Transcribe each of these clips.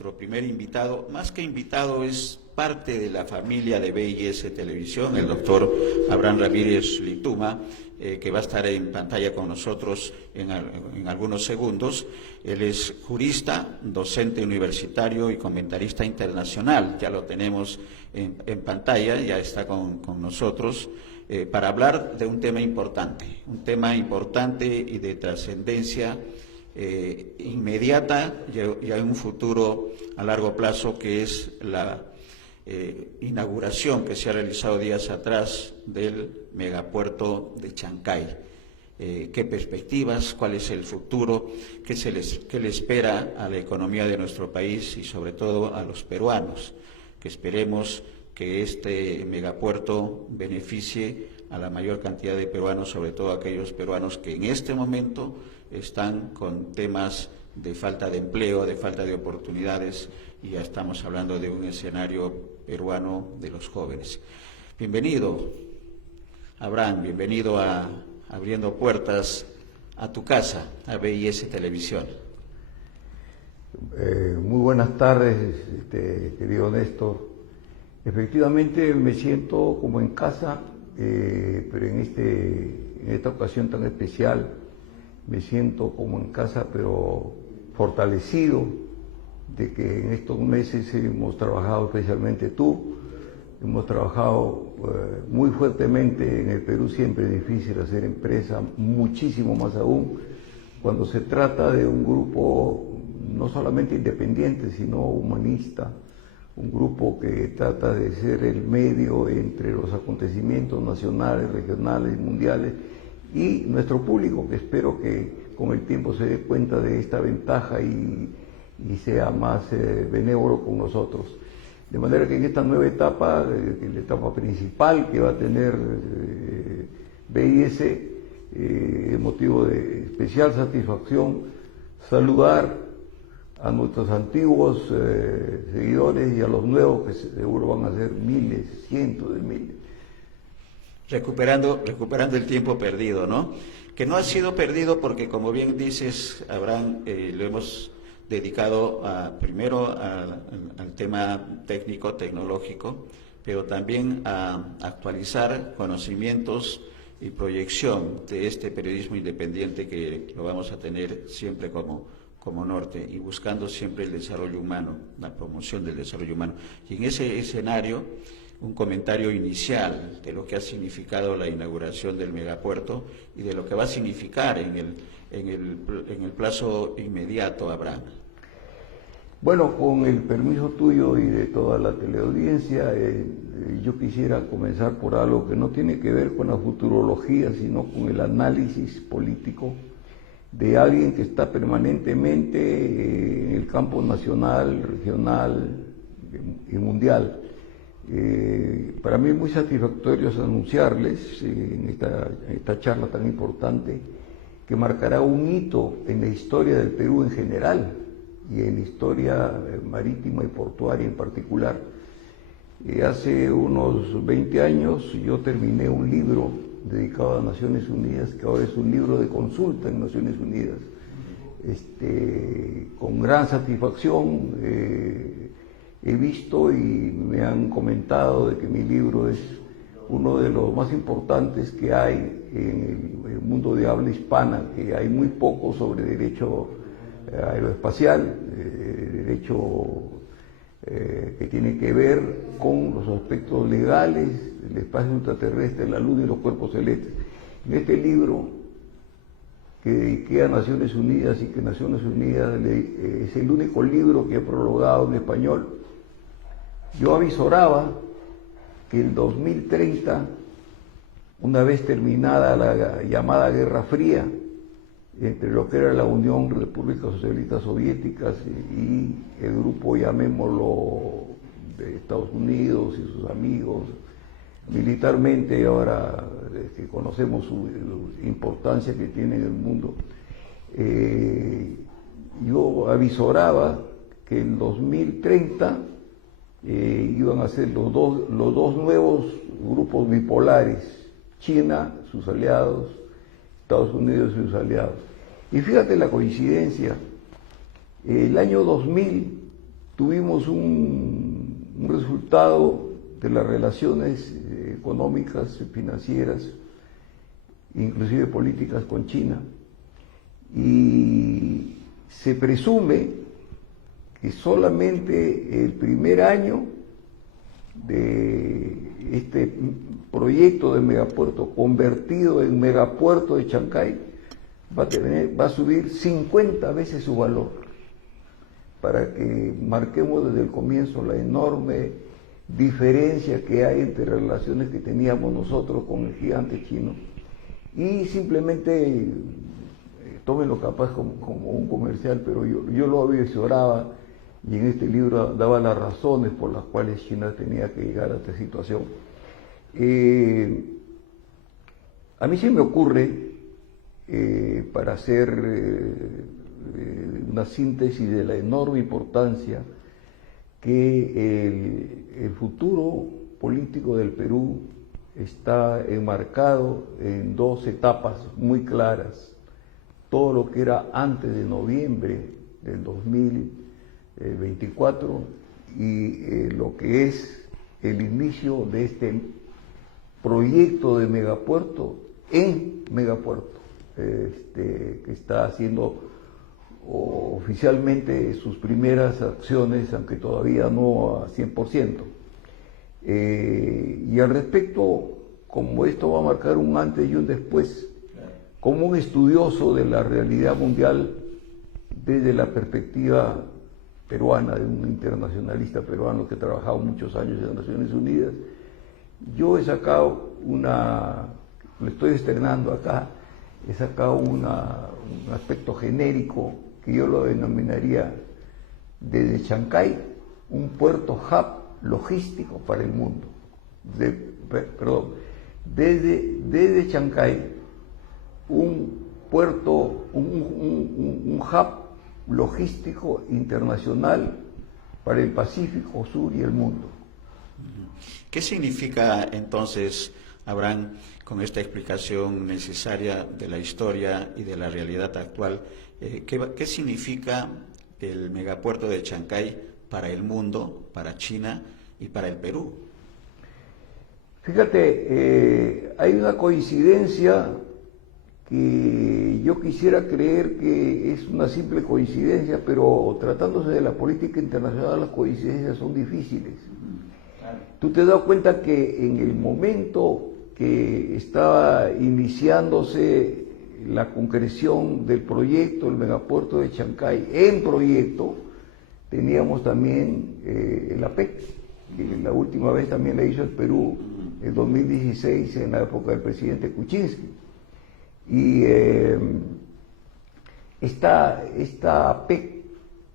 nuestro primer invitado. Más que invitado, es parte de la familia de BIS Televisión, el doctor Abraham Ramírez Lituma, que va a estar en pantalla con nosotros en algunos segundos. Él es jurista, docente universitario y comentarista internacional. Ya lo tenemos en pantalla, ya está con nosotros, para hablar de un tema importante y de trascendencia inmediata y hay un futuro a largo plazo, que es la inauguración que se ha realizado días atrás del megapuerto de Chancay. ¿Qué perspectivas? ¿Cuál es el futuro? ¿Qué le espera a la economía de nuestro país y sobre todo a los peruanos? Que esperemos que este megapuerto beneficie a la mayor cantidad de peruanos, sobre todo aquellos peruanos que en este momento están con temas de falta de empleo, de falta de oportunidades, y ya estamos hablando de un escenario peruano de los jóvenes. Bienvenido, Abraham, bienvenido a Abriendo Puertas a tu casa, a BIS Televisión. Muy buenas tardes, querido Néstor. Efectivamente me siento como en casa, pero en esta ocasión tan especial me siento como en casa, pero fortalecido de que en estos meses hemos trabajado, especialmente tú, hemos trabajado muy fuertemente. En el Perú siempre es difícil hacer empresa, muchísimo más aún cuando se trata de un grupo no solamente independiente, sino humanista, un grupo que trata de ser el medio entre los acontecimientos nacionales, regionales, mundiales, y nuestro público, que espero que con el tiempo se dé cuenta de esta ventaja y sea más benévolo con nosotros. De manera que en esta nueva etapa, la etapa principal que va a tener BIS, es motivo de especial satisfacción saludar a nuestros antiguos seguidores y a los nuevos, que seguro van a ser miles, cientos de miles. Recuperando el tiempo perdido, ¿no? Que no ha sido perdido porque, como bien dices, Abraham, lo hemos dedicado primero al tema técnico, tecnológico, pero también a actualizar conocimientos y proyección de este periodismo independiente, que lo vamos a tener siempre como norte, y buscando siempre el desarrollo humano, la promoción del desarrollo humano. Y en ese escenario, un comentario inicial de lo que ha significado la inauguración del megapuerto y de lo que va a significar en el plazo inmediato, Abraham. Bueno, con el permiso tuyo y de toda la teleaudiencia, yo quisiera comenzar por algo que no tiene que ver con la futurología, sino con el análisis político de alguien que está permanentemente en el campo nacional, regional y mundial. Para mí es muy satisfactorio anunciarles en esta charla tan importante, que marcará un hito en la historia del Perú en general y en la historia marítima y portuaria en particular. Hace unos 20 años yo terminé un libro dedicado a Naciones Unidas, que ahora es un libro de consulta en Naciones Unidas. Con gran satisfacción he visto y me han comentado de que mi libro es uno de los más importantes que hay en el mundo de habla hispana, que hay muy poco sobre derecho aeroespacial, derecho que tiene que ver con los aspectos legales del espacio extraterrestre, la luna y los cuerpos celestes. En este libro que dediqué a Naciones Unidas, y que Naciones Unidas es el único libro que he prologado en español, yo avisoraba que el 2030, una vez terminada la llamada Guerra Fría entre lo que era la Unión de Repúblicas Socialistas Soviéticas y el grupo, llamémoslo, de Estados Unidos y sus amigos, militarmente, ahora que conocemos su importancia que tiene en el mundo, yo avisoraba que en 2030 iban a ser los dos nuevos grupos bipolares: China, sus aliados, Estados Unidos y sus aliados. Y fíjate la coincidencia, el año 2000 tuvimos un resultado de las relaciones económicas, financieras, inclusive políticas con China, y se presume que solamente el primer año de este proyecto de megapuerto convertido en megapuerto de Chancay va a subir 50 veces su valor, para que marquemos desde el comienzo la enorme diferencia que hay entre relaciones que teníamos nosotros con el gigante chino. Y simplemente, tómenlo capaz como un comercial, pero yo lo avisoraba, y en este libro daba las razones por las cuales China tenía que llegar a esta situación. A mí se me ocurre, para hacer una síntesis de la enorme importancia, que el futuro político del Perú está enmarcado en dos etapas muy claras. Todo lo que era antes de noviembre del 2024 y lo que es el inicio de este proyecto de megapuerto en megapuerto, que está haciendo oficialmente sus primeras acciones, aunque todavía no a 100%. Y al respecto, como esto va a marcar un antes y un después, como un estudioso de la realidad mundial desde la perspectiva peruana, de un internacionalista peruano que ha trabajado muchos años en las Naciones Unidas, yo he sacado lo estoy estrenando acá, he sacado un aspecto genérico que yo lo denominaría desde Chancay, un puerto hub logístico para el mundo. Desde Chancay, un puerto, un hub logístico internacional para el Pacífico Sur y el mundo. ¿Qué significa entonces, Abraham, con esta explicación necesaria de la historia y de la realidad actual, qué significa el megapuerto de Chancay para el mundo, para China y para el Perú? Fíjate, hay una coincidencia que yo quisiera creer que es una simple coincidencia, pero tratándose de la política internacional las coincidencias son difíciles. Tú te das cuenta que en el momento que estaba iniciándose la concreción del proyecto, el megapuerto de Chancay, en proyecto, teníamos también el APEC, que la última vez también la hizo el Perú, en 2016, en la época del presidente Kuczynski. Y esta APEC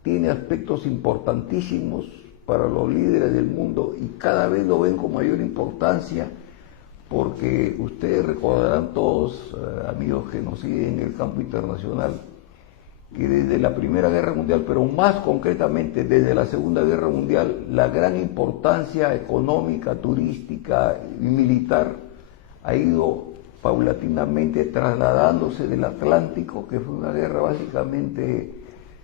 tiene aspectos importantísimos para los líderes del mundo y cada vez lo ven con mayor importancia, porque ustedes recordarán todos, amigos que nos siguen en el campo internacional, que desde la Primera Guerra Mundial, pero más concretamente desde la Segunda Guerra Mundial, la gran importancia económica, turística y militar ha ido paulatinamente trasladándose del Atlántico, que fue una guerra básicamente,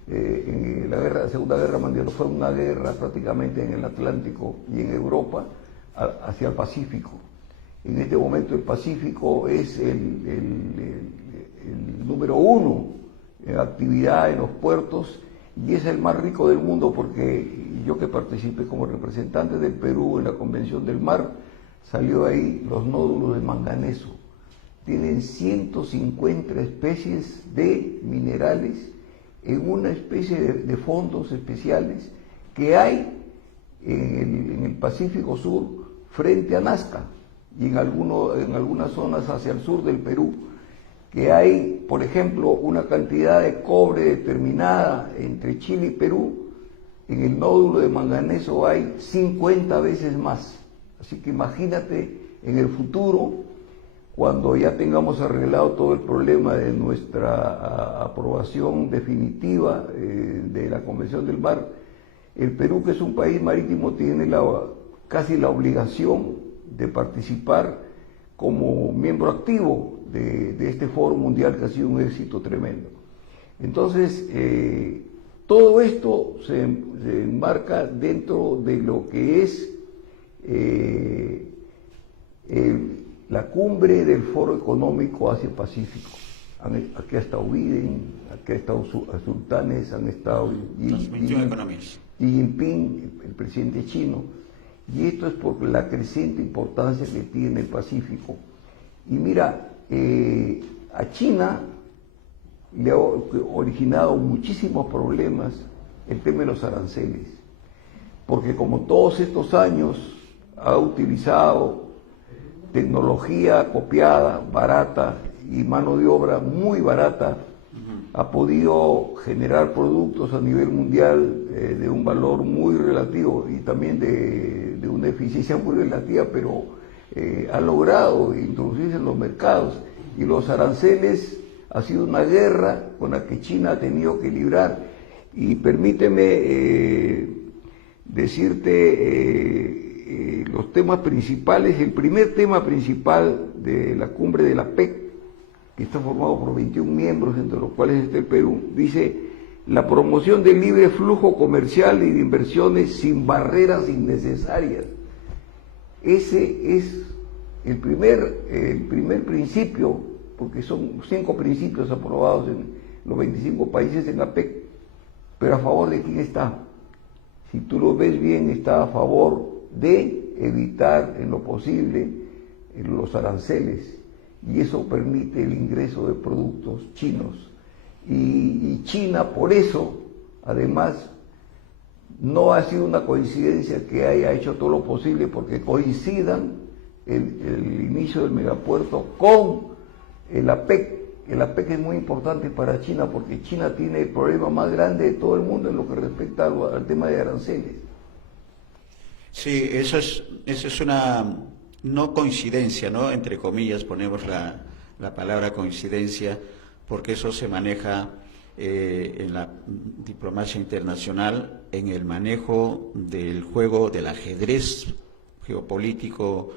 la Segunda Guerra Mundial fue una guerra prácticamente en el Atlántico y en Europa, hacia el Pacífico. En este momento el Pacífico es el número uno en actividad en los puertos y es el más rico del mundo, porque yo que participé como representante del Perú en la Convención del Mar, salió ahí los nódulos de manganeso. Tienen 150 especies de minerales en una especie de fondos especiales que hay en el Pacífico Sur frente a Nazca y en algunas zonas hacia el sur del Perú, que hay, por ejemplo, una cantidad de cobre determinada entre Chile y Perú, en el nódulo de manganeso hay 50 veces más. Así que imagínate en el futuro, cuando ya tengamos arreglado todo el problema de nuestra aprobación definitiva de la Convención del Mar, el Perú, que es un país marítimo, tiene casi la obligación de participar como miembro activo de este foro mundial, que ha sido un éxito tremendo. Entonces, todo esto se enmarca dentro de lo que es la cumbre del Foro Económico Asia-Pacífico. Aquí ha estado Biden, aquí ha estado sultanes, han estado Xi Jinping, el presidente chino, y esto es por la creciente importancia que tiene el Pacífico. Y mira, a China le ha originado muchísimos problemas el tema de los aranceles, porque como todos estos años ha utilizado tecnología copiada, barata y mano de obra muy barata, ha podido generar productos a nivel mundial de un valor muy relativo y también de una eficiencia muy relativa, pero ha logrado introducirse en los mercados, y los aranceles ha sido una guerra con la que China ha tenido que librar. Y permíteme decirte los temas principales. El primer tema principal de la cumbre de la PEC, que está formado por 21 miembros, entre los cuales está el Perú, dice: la promoción del libre flujo comercial y de inversiones sin barreras innecesarias. Ese es el primer principio, porque son 5 principios aprobados en los 25 países en la PEC. Pero ¿a favor de quién está? Si tú lo ves bien, está a favor de evitar en lo posible los aranceles, y eso permite el ingreso de productos chinos. Y China, por eso, además, no ha sido una coincidencia que haya hecho todo lo posible porque coincidan el inicio del megapuerto con el APEC. El APEC es muy importante para China porque China tiene el problema más grande de todo el mundo en lo que respecta al tema de aranceles. Sí, eso es una no coincidencia, ¿no? Entre comillas ponemos la palabra coincidencia, porque eso se maneja en la diplomacia internacional, en el manejo del juego del ajedrez geopolítico,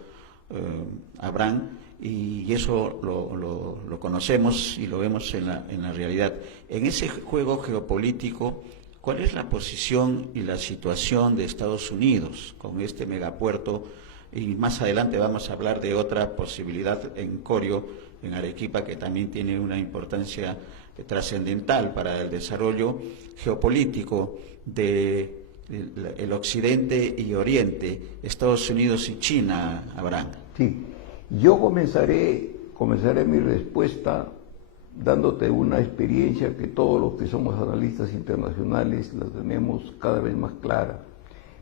Abraham, y eso lo conocemos y lo vemos en la realidad. En ese juego geopolítico, ¿cuál es la posición y la situación de Estados Unidos con este megapuerto? Y más adelante vamos a hablar de otra posibilidad en Corio, en Arequipa, que también tiene una importancia trascendental para el desarrollo geopolítico de el occidente y oriente, Estados Unidos y China, Abraham. Sí, yo comenzaré mi respuesta dándote una experiencia que todos los que somos analistas internacionales la tenemos cada vez más clara,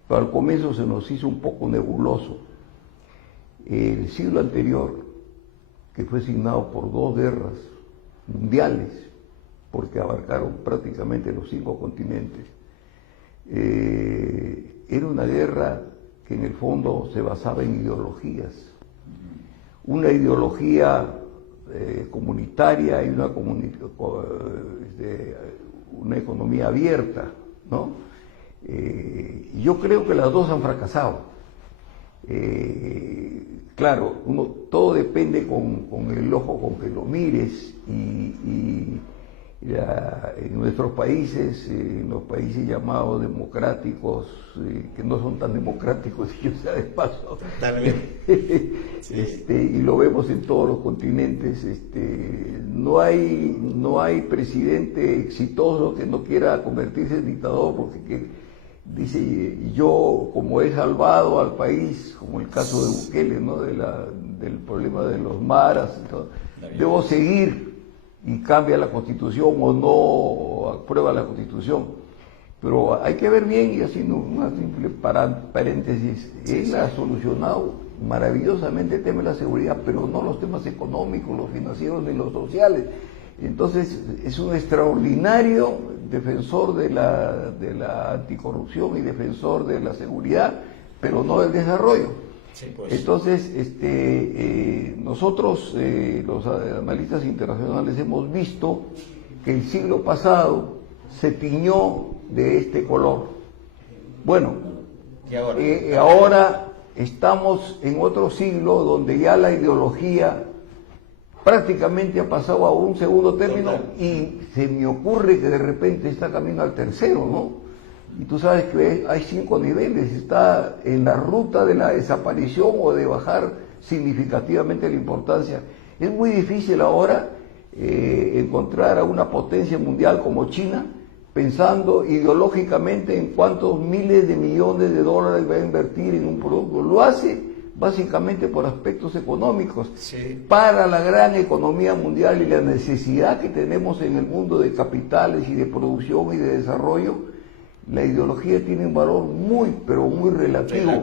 pero al comienzo se nos hizo un poco nebuloso. El siglo anterior, que fue signado por 2 guerras mundiales, porque abarcaron prácticamente los 5 continentes, era una guerra que en el fondo se basaba en ideologías, una ideología comunitaria y una economía abierta, ¿no? Yo creo que las dos han fracasado. Claro, todo depende con el ojo con que lo mires, y en nuestros países, en los países llamados democráticos, que no son tan democráticos, y yo sea de paso, sí. Y lo vemos en todos los continentes, no hay presidente exitoso que no quiera convertirse en dictador, porque dice: yo, como he salvado al país, como el caso de Bukele, ¿no? del problema de los maras, debo seguir, y cambia la Constitución o no aprueba la Constitución. Pero hay que ver bien, y haciendo una simple paréntesis, él ha solucionado maravillosamente el tema de la seguridad, pero no los temas económicos, los financieros ni los sociales. Entonces es un extraordinario defensor de la anticorrupción y defensor de la seguridad, pero no del desarrollo. Sí, pues. Entonces, nosotros, los analistas internacionales, hemos visto que el siglo pasado se tiñó de este color. Bueno, ¿y ahora estamos en otro siglo donde ya la ideología prácticamente ha pasado a un segundo término. Total. Y se me ocurre que de repente está camino al tercero, ¿no? Y tú sabes que hay 5 niveles, está en la ruta de la desaparición o de bajar significativamente la importancia. Es muy difícil ahora encontrar a una potencia mundial como China pensando ideológicamente en cuántos miles de millones de dólares va a invertir en un producto. Lo hace básicamente por aspectos económicos. Sí. Para la gran economía mundial y la necesidad que tenemos en el mundo de capitales y de producción y de desarrollo, la ideología tiene un valor muy, pero muy relativo.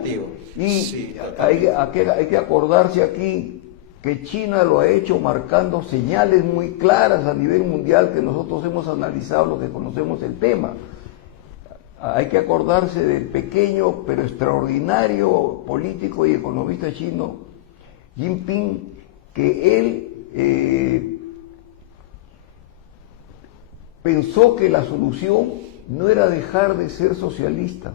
Y sí, hay que acordarse aquí que China lo ha hecho marcando señales muy claras a nivel mundial que nosotros hemos analizado, los que conocemos el tema. Hay que acordarse del pequeño pero extraordinario político y economista chino Jinping, que él pensó que la solución no era dejar de ser socialista,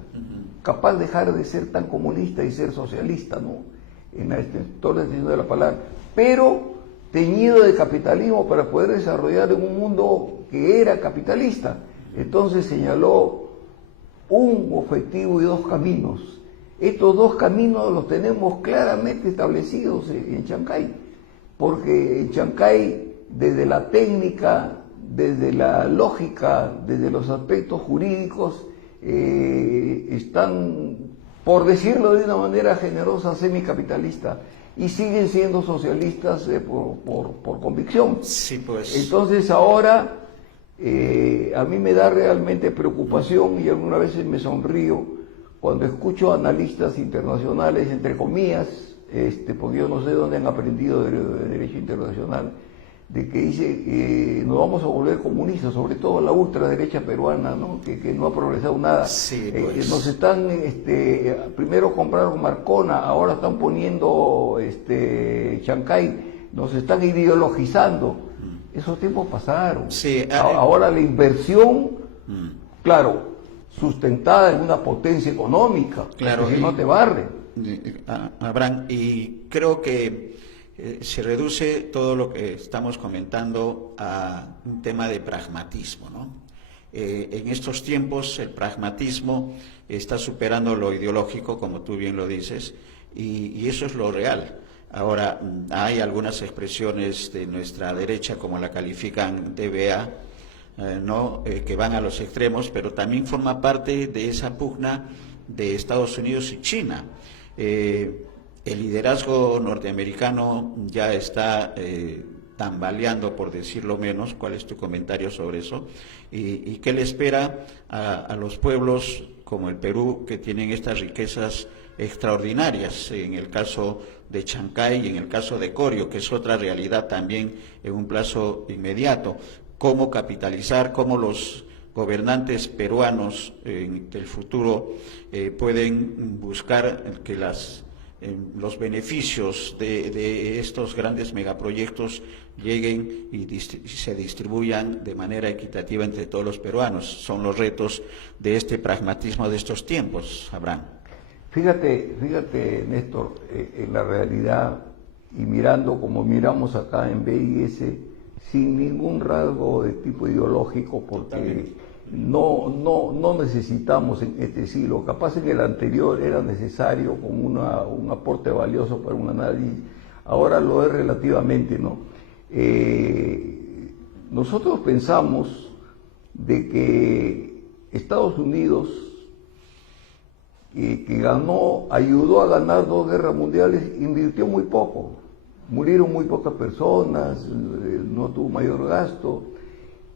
capaz de dejar de ser tan comunista y ser socialista, ¿no? En toda la extensión de la palabra, pero teñido de capitalismo para poder desarrollar en un mundo que era capitalista. Entonces señaló un objetivo y 2 caminos. Estos 2 caminos los tenemos claramente establecidos en Chancay, porque en Chancay, desde la técnica, desde la lógica, desde los aspectos jurídicos, están, por decirlo de una manera generosa, semicapitalista, y siguen siendo socialistas por convicción. Sí, pues. Entonces ahora a mí me da realmente preocupación y algunas veces me sonrío cuando escucho analistas internacionales, entre comillas, porque yo no sé dónde han aprendido de derecho internacional, de que dice nos vamos a volver comunistas, sobre todo la ultraderecha peruana, ¿no? Que no ha progresado nada. Sí, pues. Nos están, primero compraron Marcona, ahora están poniendo Chancay, nos están ideologizando. Esos tiempos pasaron. Sí, ahora la inversión, claro, sustentada en una potencia económica, claro, si no te barre. Abraham, y creo que se reduce todo lo que estamos comentando a un tema de pragmatismo, ¿no? En estos tiempos el pragmatismo está superando lo ideológico, como tú bien lo dices, y eso es lo real. Ahora, hay algunas expresiones de nuestra derecha, como la califican DBA, que van a los extremos, pero también forma parte de esa pugna de Estados Unidos y China. El liderazgo norteamericano ya está tambaleando, por decirlo menos. ¿Cuál es tu comentario sobre eso? ¿Y qué le espera a los pueblos como el Perú, que tienen estas riquezas extraordinarias, en el caso de Chancay y en el caso de Corio, que es otra realidad también en un plazo inmediato? ¿Cómo capitalizar, cómo los gobernantes peruanos del futuro pueden buscar que los beneficios de estos grandes megaproyectos lleguen y se distribuyan de manera equitativa entre todos los peruanos? Son los retos de este pragmatismo de estos tiempos, Abraham. Fíjate, Néstor, en la realidad, y mirando como miramos acá en BIS, sin ningún rasgo de tipo ideológico, porque no necesitamos en este siglo. Capaz en el anterior era necesario como un aporte valioso para un análisis, ahora lo es relativamente, ¿no? Nosotros pensamos de que Estados Unidos, que ayudó a ganar 2 guerras mundiales, invirtió muy poco, murieron muy pocas personas, no tuvo mayor gasto,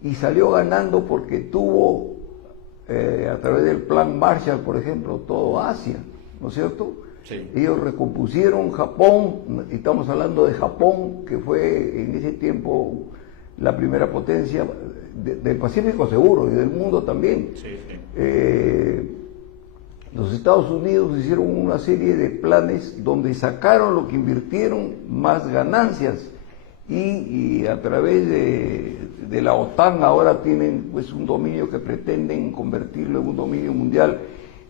y salió ganando porque tuvo, a través del plan Marshall, por ejemplo, todo Asia, ¿no es cierto? Sí. Ellos recompusieron Japón, y estamos hablando de Japón, que fue en ese tiempo la primera potencia del Pacífico seguro y del mundo también. Sí, sí. Los Estados Unidos hicieron una serie de planes donde sacaron lo que invirtieron más ganancias, y a través de la OTAN ahora tienen pues un dominio que pretenden convertirlo en un dominio mundial,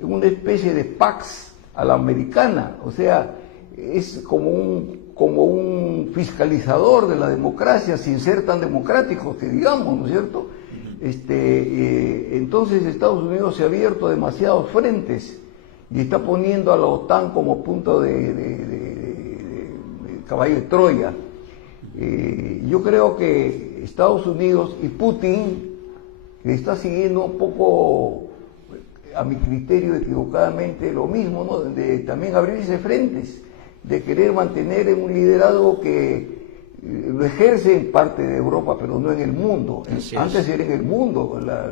en una especie de Pax a la americana. O sea, es como un fiscalizador de la democracia, sin ser tan democrático que digamos, ¿no es cierto? Entonces Estados Unidos se ha abierto a demasiados frentes y está poniendo a la OTAN como punto de caballo de Troya. Yo creo que Estados Unidos y Putin está siguiendo un poco, a mi criterio equivocadamente, lo mismo, ¿no? De también abrirse frentes, de querer mantener un liderazgo que lo ejerce en parte de Europa, pero no en el mundo. Antes era en el mundo la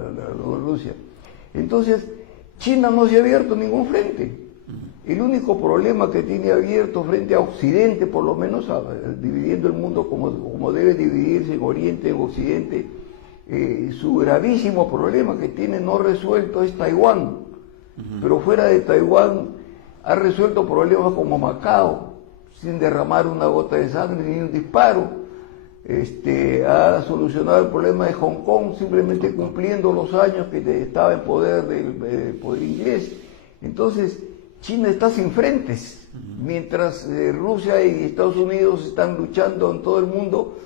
Rusia. Entonces, China no se ha abierto ningún frente. El único problema que tiene abierto frente a Occidente, por lo menos dividiendo el mundo como debe dividirse en Oriente y Occidente, su gravísimo problema que tiene no resuelto es Taiwán. Pero fuera de Taiwán ha resuelto problemas como Macao, sin derramar una gota de sangre ni un disparo. Ha solucionado el problema de Hong Kong simplemente cumpliendo los años que estaba en poder del poder inglés. Entonces, China está sin frentes, mientras Rusia y Estados Unidos están luchando en todo el mundo.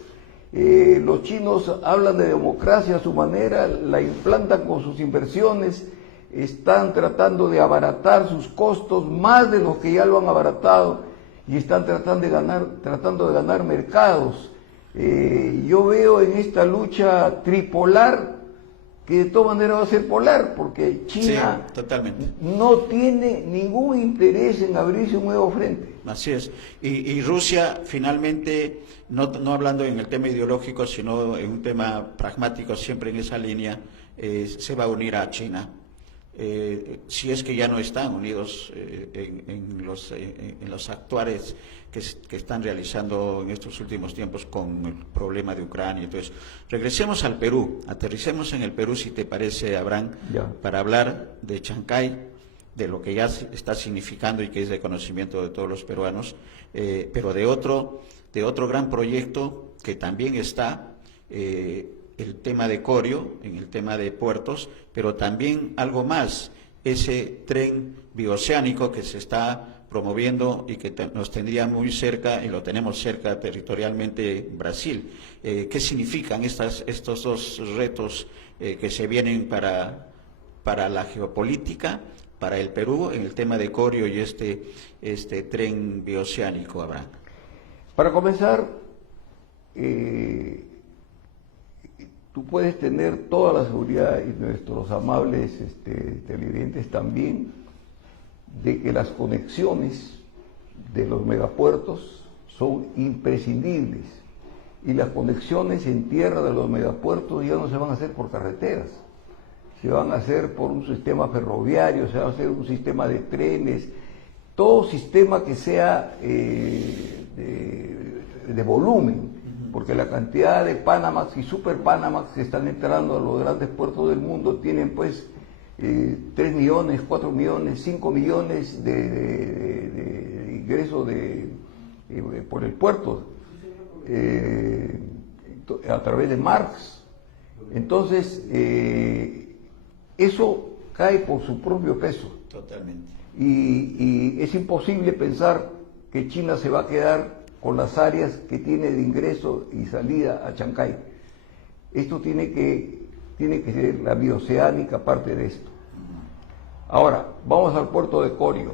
Los chinos hablan de democracia a su manera, la implantan con sus inversiones, están tratando de abaratar sus costos más de los que ya lo han abaratado y están tratando de ganar mercados. Yo veo en esta lucha tripolar que de todas maneras va a ser polar, porque China no tiene ningún interés en abrirse un nuevo frente. Así es. Y Rusia, finalmente, no hablando en el tema ideológico, sino en un tema pragmático, siempre en esa línea, se va a unir a China. Si es que ya no están unidos en los actuares que están realizando en estos últimos tiempos con el problema de Ucrania. Entonces, regresemos al Perú, aterricemos en el Perú, si te parece, Abraham, para hablar de Chancay, de lo que ya está significando y que es de conocimiento de todos los peruanos, pero de otro gran proyecto que también está, el tema de Corio, en el tema de puertos, pero también algo más, ese tren bioceánico que se está promoviendo y que nos tendría muy cerca, y lo tenemos cerca territorialmente, Brasil. ¿Qué significan estos dos retos que se vienen para la geopolítica, para el Perú, en el tema de Corio y este tren bioceánico, Abraham? Para comenzar, tú puedes tener toda la seguridad, y nuestros amables televidentes también, de que las conexiones de los megapuertos son imprescindibles, y las conexiones en tierra de los megapuertos ya no se van a hacer por carreteras, se van a hacer por un sistema ferroviario, se va a hacer un sistema de trenes, todo sistema que sea de volumen, porque la cantidad de Panamax y Super Panamax que están entrando a los grandes puertos del mundo tienen pues 3 millones, 4 millones, 5 millones de ingresos por el puerto a través de Marx. Entonces, eso cae por su propio peso. Totalmente. Y es imposible pensar que China se va a quedar con las áreas que tiene de ingreso y salida a Chancay. Esto tiene que ser la bioceánica parte de esto. Ahora, vamos al puerto de Corio.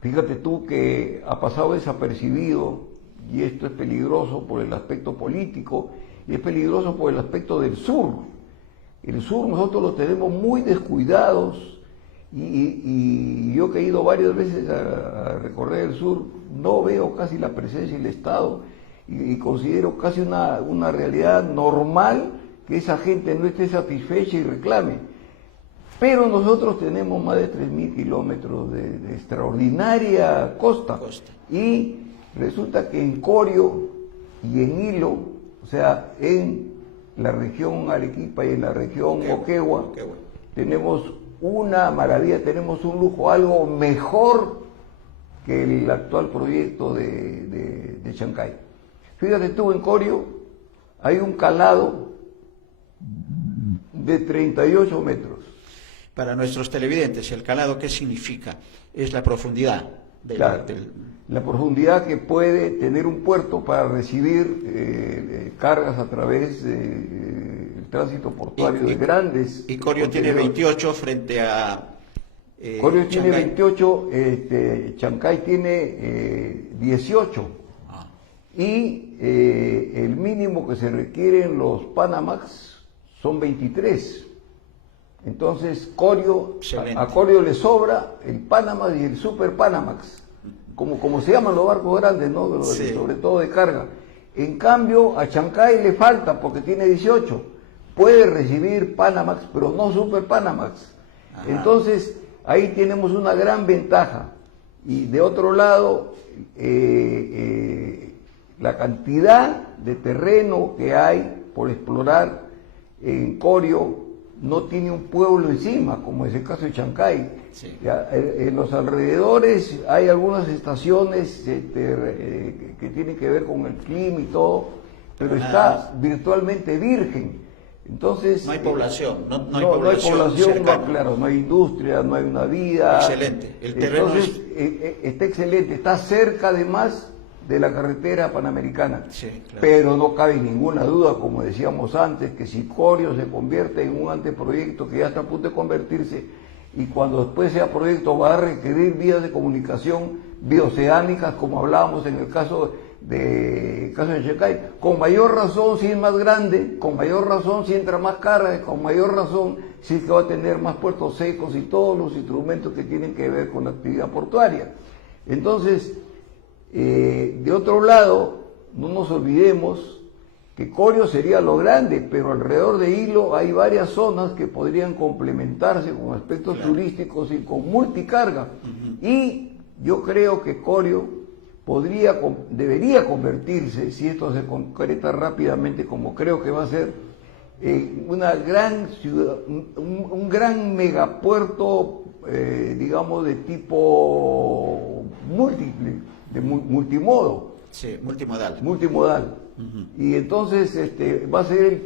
Fíjate tú que ha pasado desapercibido, y esto es peligroso por el aspecto político, y es peligroso por el aspecto del sur. El sur nosotros lo tenemos muy descuidados, y yo que he ido varias veces a recorrer el sur, no veo casi la presencia del Estado, y considero casi una realidad normal que esa gente no esté satisfecha y reclame. Pero nosotros tenemos más de 3.000 kilómetros de extraordinaria costa. Y resulta que en Corio y en Hilo, o sea, en la región Arequipa y en la región Moquegua, tenemos una maravilla, tenemos un lujo, algo mejor que el actual proyecto de Chancay. Fíjate tú, en Corio hay un calado de 38 metros. Para nuestros televidentes, ¿el calado qué significa? Es la profundidad. Claro, la profundidad que puede tener un puerto para recibir cargas a través del tránsito portuario de grandes. Y Corio tiene 28 frente a Corio tiene Chancay. 28, Chancay tiene 18. Y el mínimo que se requiere en los Panamax son 23. Entonces a Corio le sobra el Panamax y el Super Panamax, como se llaman los barcos grandes, ¿no? Sí. Sobre todo de carga. En cambio a Chancay le falta porque tiene 18. Puede recibir Panamax, pero no Super Panamax. Ajá. Entonces ahí tenemos una gran ventaja. Y de otro lado, la cantidad de terreno que hay por explorar en Corio no tiene un pueblo encima, como es el caso de Chancay. Sí. Ya, en los alrededores hay algunas estaciones que tienen que ver con el clima y todo, pero está virtualmente virgen. Entonces no hay población, no hay no población, claro, no hay industria, no hay una vida. Excelente, el terreno está excelente, está cerca además de la carretera panamericana. Sí, claro. Pero no cabe ninguna duda, como decíamos antes, que si Corio se convierte en un anteproyecto que ya está a punto de convertirse, y cuando después sea proyecto va a requerir vías de comunicación bioceánicas, como hablábamos en el caso de Chancay, con mayor razón si es más grande, con mayor razón si entra más carga, con mayor razón si es que va a tener más puertos secos y todos los instrumentos que tienen que ver con la actividad portuaria. Entonces, de otro lado, no nos olvidemos que Corio sería lo grande, pero alrededor de Hilo hay varias zonas que podrían complementarse con aspectos turísticos y con multicarga. Y yo creo que Corio debería convertirse, si esto se concreta rápidamente, como creo que va a ser, una gran ciudad, un gran megapuerto, digamos, de multimodo. Sí, multimodal. Y entonces va a ser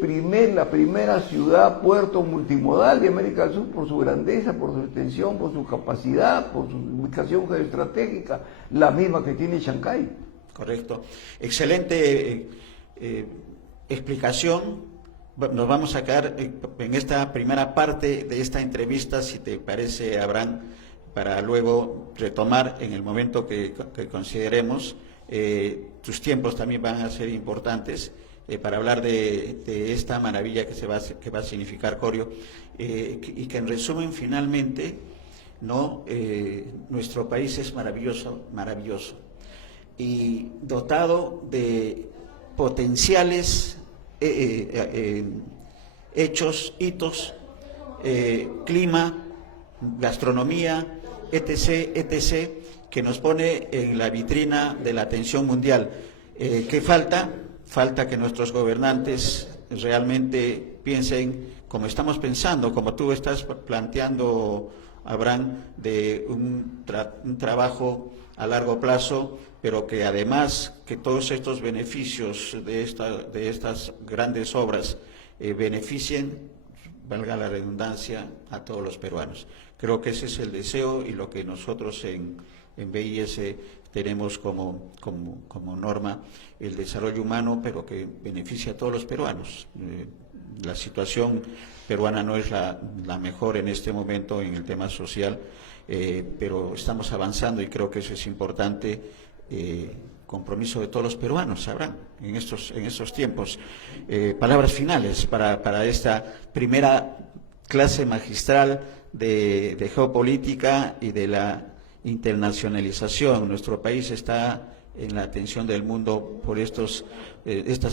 la primera ciudad, puerto multimodal de América del Sur por su grandeza, por su extensión, por su capacidad, por su ubicación geoestratégica, la misma que tiene Chancay. Correcto. Excelente explicación. Nos vamos a quedar en esta primera parte de esta entrevista, si te parece, Abraham, para luego retomar en el momento que consideremos. Tus tiempos también van a ser importantes para hablar de esta maravilla que va a significar Corio, y que en resumen finalmente, ¿no? Nuestro país es maravilloso y dotado de potenciales hechos, hitos, clima, gastronomía, etc., que nos pone en la vitrina de la atención mundial. ¿Qué falta? Falta que nuestros gobernantes realmente piensen como estamos pensando, como tú estás planteando, Abraham, de un trabajo a largo plazo, pero que además que todos estos beneficios de estas grandes obras beneficien, valga la redundancia, a todos los peruanos. Creo que ese es el deseo y lo que nosotros en BIS tenemos como norma, el desarrollo humano, pero que beneficia a todos los peruanos. La situación peruana no es la mejor en este momento en el tema social, pero estamos avanzando y creo que eso es importante. Compromiso de todos los peruanos, Abraham, en estos tiempos. Palabras finales para esta primera clase magistral de geopolítica y de la internacionalización. Nuestro país está en la atención del mundo por estas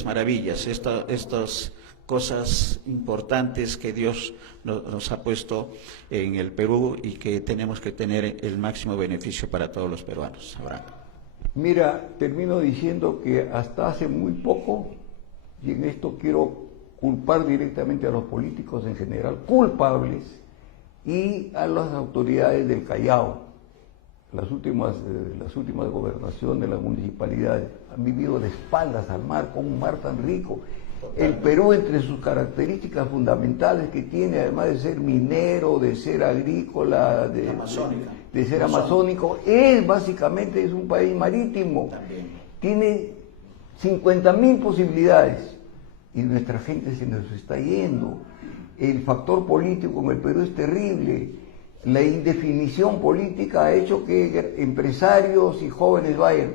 maravillas, estas cosas importantes que Dios nos ha puesto en el Perú y que tenemos que tener el máximo beneficio para todos los peruanos. Abraham. Mira, termino diciendo que hasta hace muy poco, y en esto quiero culpar directamente a los políticos en general, culpables, y a las autoridades del Callao. Las últimas gobernaciones, las municipalidades han vivido de espaldas al mar, con un mar tan rico. El Perú, entre sus características fundamentales que tiene, además de ser minero, de ser agrícola, de ser amazónico, básicamente es un país marítimo. Tiene 50.000 posibilidades y nuestra gente se nos está yendo. El factor político en el Perú es terrible. La indefinición política ha hecho que empresarios y jóvenes vayan.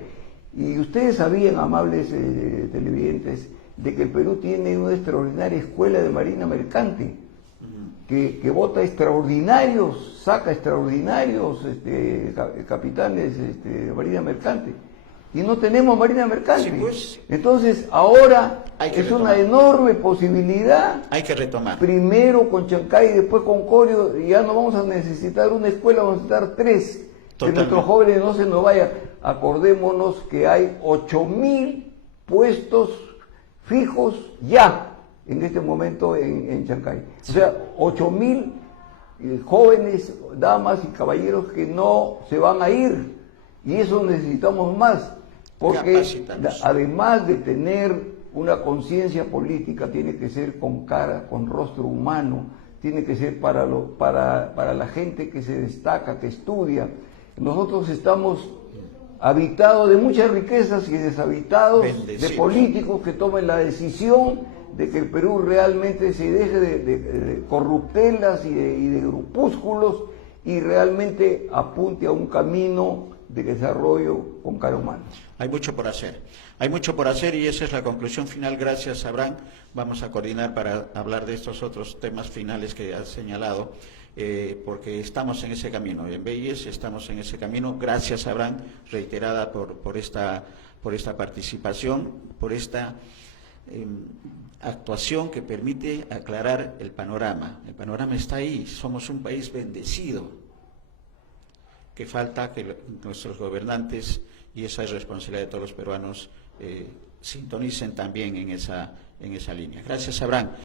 Y ustedes sabían, amables televidentes, de que el Perú tiene una extraordinaria escuela de marina mercante, que vota extraordinarios, saca extraordinarios capitanes de marina mercante. Y no tenemos marina mercante. Sí, pues. Entonces, ahora es retomar. una enorme posibilidad. Hay que retomar. Primero con Chancay y después con Corio, y ya no vamos a necesitar una escuela, vamos a necesitar 3. Que nuestros jóvenes no se nos vayan. Acordémonos que hay 8.000 puestos fijos ya en este momento en Chancay. O sea, 8.000 jóvenes, damas y caballeros que no se van a ir. Y eso necesitamos más. Porque además de tener una conciencia política, tiene que ser con cara, con rostro humano, tiene que ser para la gente que se destaca, que estudia. Nosotros estamos habitados de muchas riquezas y deshabitados de políticos que tomen la decisión de que el Perú realmente se deje de corruptelas y de grupúsculos y realmente apunte a un camino de desarrollo con cara humana. Hay mucho por hacer y esa es la conclusión final. Gracias, Abraham. Vamos a coordinar para hablar de estos otros temas finales que has señalado, porque estamos en ese camino. En Belles estamos en ese camino. Gracias, Abraham, reiterada por esta participación, por esta actuación que permite aclarar el panorama. El panorama está ahí. Somos un país bendecido, que falta que nuestros gobernantes, y esa es responsabilidad de todos los peruanos, sintonicen también en esa línea. Gracias, Abraham.